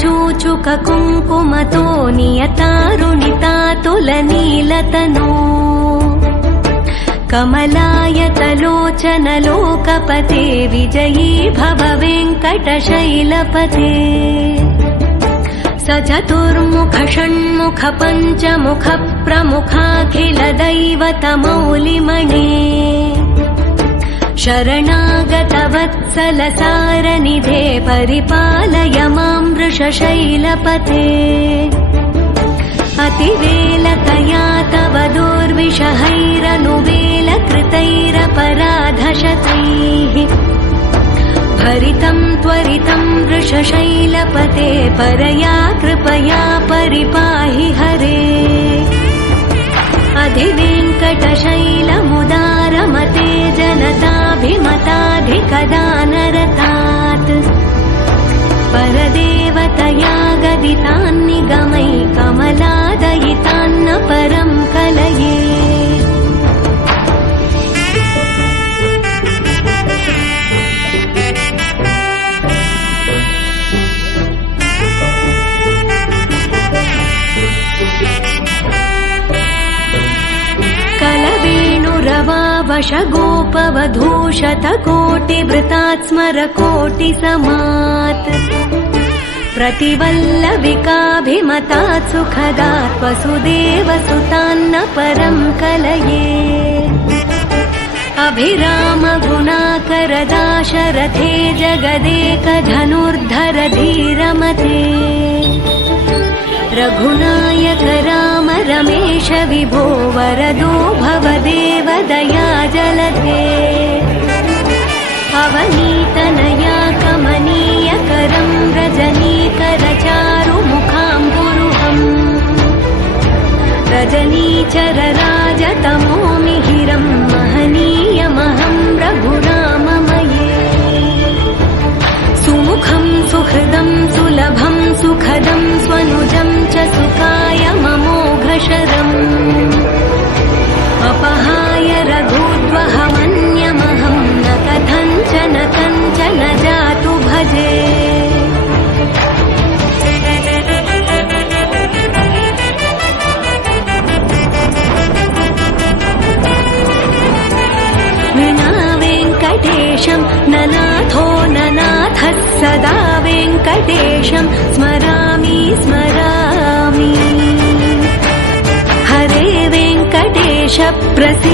चूचुक कुङ्कुमतो नियतारुणितातुलनीलतनो कमलायतलोचन लोकपते विजयी भव वेङ्कटशैलपते स चतुर्मुख षण्मुख पञ्चमुख प्रमुखाखिल दैवतमौलिमणे शरणागत वत्सल सारनिधे परिपालय मां वृषशैलपते अतिवेलकया तव दुर्विषहैरनुवेलकृतैरपराधशतैः भरितं त्वरितं वृषशैलपते परया कृपया परिपाहि हरे अधिवेङ्कटशैलमुदारमते जनताभिमताधिकदानरतात् परदेवतया गदितान्निगमै कमलादयितान्न परं कलये कलवेणुरवावशगोपवधूशतकोटिभृतात् स्मरकोटिसमात् प्रतिवल्लविकाभिमतात् सुखदात् वसुदेवसुतान्न परं कलये अभिरामगुणाकरदाशरथे जगदेकधनुर्धर धीरमते रघुनायक राम रमेश विभो वरदो भवदेव दया जलते अवनीतनया कमनीयकरं रजनीकरचारुमुखाम्बुरुहम् रजनीचरराजतमो मिहिरं महनीयमहं रघुराममये सुमुखं सुहृदं सुलभं सुखदं स्वनुजं च सुखाय ममोघशरम् अपहाय रघुद्वहमन्यमहं न कथञ्चन कञ्चन जातु भजे विना वेङ्कटेशं ननाथो ननाथः सदा वेङ्कटेशं स्मरामि स्मरामि हरे वेङ्कटेश प्रसीद।